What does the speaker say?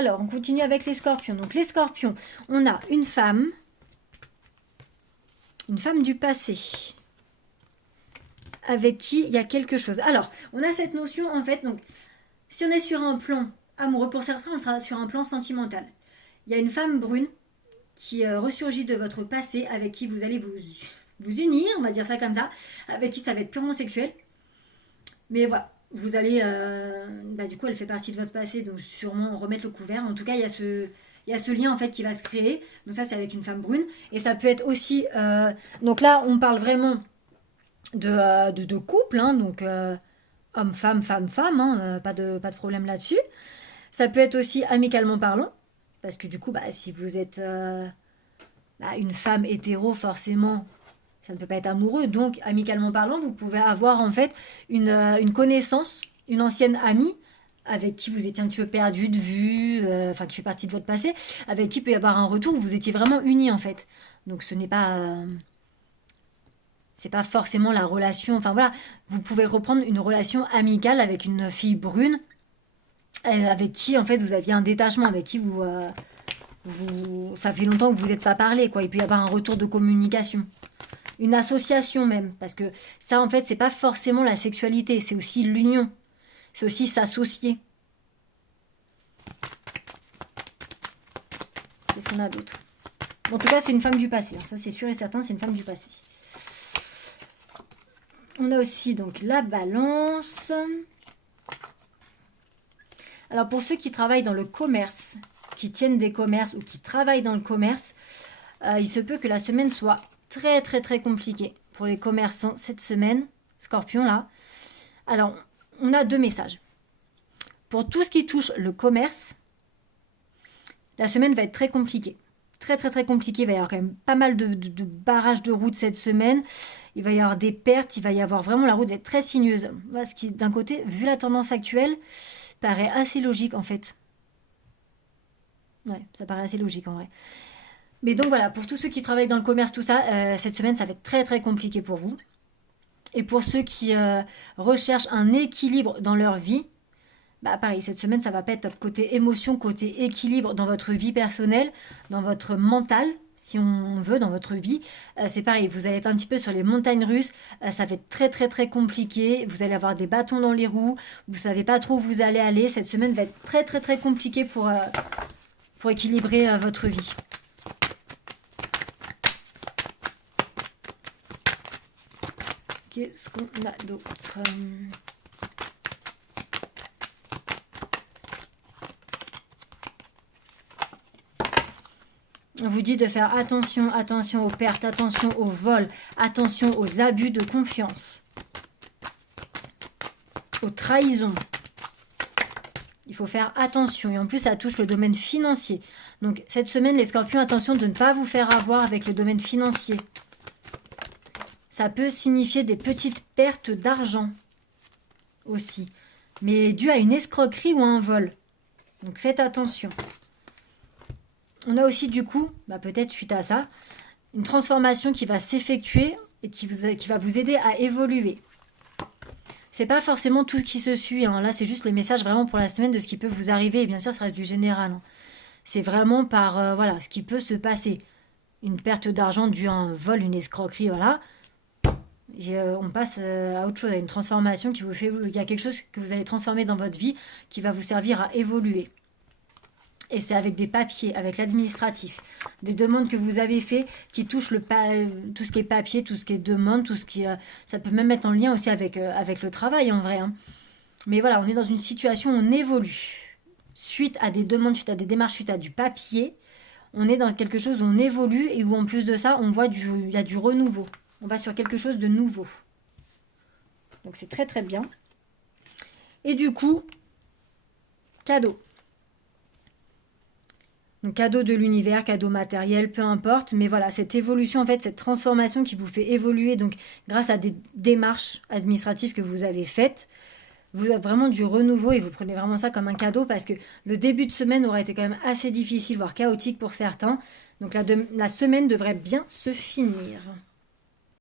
Alors, on continue avec les scorpions. Donc, les scorpions, on a une femme du passé, avec qui il y a quelque chose. Alors, on a cette notion, en fait, donc, si on est sur un plan amoureux, pour certains, on sera sur un plan sentimental. Il y a une femme brune qui ressurgit de votre passé, avec qui vous allez vous unir, on va dire ça comme ça, avec qui ça va être purement sexuel. Mais voilà, vous allez, du coup, elle fait partie de votre passé, donc sûrement remettre le couvert. En tout cas, il y a ce lien en fait qui va se créer. Donc ça, c'est avec une femme brune. Et ça peut être aussi, donc là, on parle vraiment de couple, hein, donc homme-femme, femme-femme, hein, pas de problème là-dessus. Ça peut être aussi amicalement parlant, parce que du coup, si vous êtes une femme hétéro, forcément, ça ne peut pas être amoureux. Donc, amicalement parlant, vous pouvez avoir en fait une connaissance, une ancienne amie avec qui vous étiez un petit peu perdu de vue, qui fait partie de votre passé, avec qui peut y avoir un retour où vous étiez vraiment unis en fait. Donc, ce n'est pas... c'est pas forcément la relation... Enfin voilà, vous pouvez reprendre une relation amicale avec une fille brune, avec qui en fait vous aviez un détachement, avec qui ça fait longtemps que vous n'êtes pas parlé, quoi. Il peut y avoir un retour de communication. Une association même, parce que ça en fait c'est pas forcément la sexualité, c'est aussi l'union, c'est aussi s'associer. Qu'est-ce qu'on a d'autre? En tout cas c'est une femme du passé, ça c'est sûr et certain, c'est une femme du passé. On a aussi donc la balance. Alors pour ceux qui travaillent dans le commerce, qui tiennent des commerces ou qui travaillent dans le commerce, il se peut que la semaine soit très très très compliqué pour les commerçants cette semaine, Scorpion là. Alors, on a deux messages. Pour tout ce qui touche le commerce, la semaine va être très compliquée. Très très très compliquée. Il va y avoir quand même pas mal de barrages de route cette semaine. Il va y avoir des pertes. Il va y avoir vraiment, la route va être très sinueuse. Voilà, ce qui, d'un côté, vu la tendance actuelle, paraît assez logique en fait. Ouais, ça paraît assez logique en vrai. Mais donc voilà, pour tous ceux qui travaillent dans le commerce, tout ça, cette semaine, ça va être très très compliqué pour vous. Et pour ceux qui recherchent un équilibre dans leur vie, pareil, cette semaine, ça va pas être top. Côté émotion, côté équilibre dans votre vie personnelle, dans votre mental, si on veut, dans votre vie, c'est pareil, vous allez être un petit peu sur les montagnes russes, ça va être très très très compliqué, vous allez avoir des bâtons dans les roues, vous savez pas trop où vous allez aller, cette semaine va être très très très compliquée pour équilibrer votre vie. Qu'est-ce qu'on a d'autre? On vous dit de faire attention, attention aux pertes, attention aux vols, attention aux abus de confiance, aux trahisons. Il faut faire attention. Et en plus, ça touche le domaine financier. Donc, cette semaine, les scorpions, attention de ne pas vous faire avoir avec le domaine financier. Ça peut signifier des petites pertes d'argent aussi, mais dû à une escroquerie ou à un vol. Donc faites attention. On a aussi du coup, peut-être suite à ça, une transformation qui va s'effectuer et qui va vous aider à évoluer. C'est pas forcément tout qui se suit, hein. Là c'est juste les messages vraiment pour la semaine de ce qui peut vous arriver, et bien sûr ça reste du général, hein. C'est vraiment par ce qui peut se passer. Une perte d'argent due à un vol, une escroquerie, voilà. Et, on passe à autre chose, à une transformation qui vous fait... Il y a quelque chose que vous allez transformer dans votre vie qui va vous servir à évoluer. Et c'est avec des papiers, avec l'administratif. Des demandes que vous avez fait qui touchent tout ce qui est papier, tout ce qui est demande, tout ce qui... ça peut même être en lien aussi avec le travail en vrai, hein. Mais voilà, on est dans une situation où on évolue. Suite à des demandes, suite à des démarches, suite à du papier, on est dans quelque chose où on évolue et où en plus de ça, on voit il y a du renouveau. On va sur quelque chose de nouveau. Donc c'est très très bien. Et du coup, cadeau. Donc cadeau de l'univers, cadeau matériel, peu importe. Mais voilà, cette évolution, en fait, cette transformation qui vous fait évoluer, donc grâce à des démarches administratives que vous avez faites, vous avez vraiment du renouveau et vous prenez vraiment ça comme un cadeau parce que le début de semaine aura été quand même assez difficile, voire chaotique pour certains. Donc la semaine devrait bien se finir.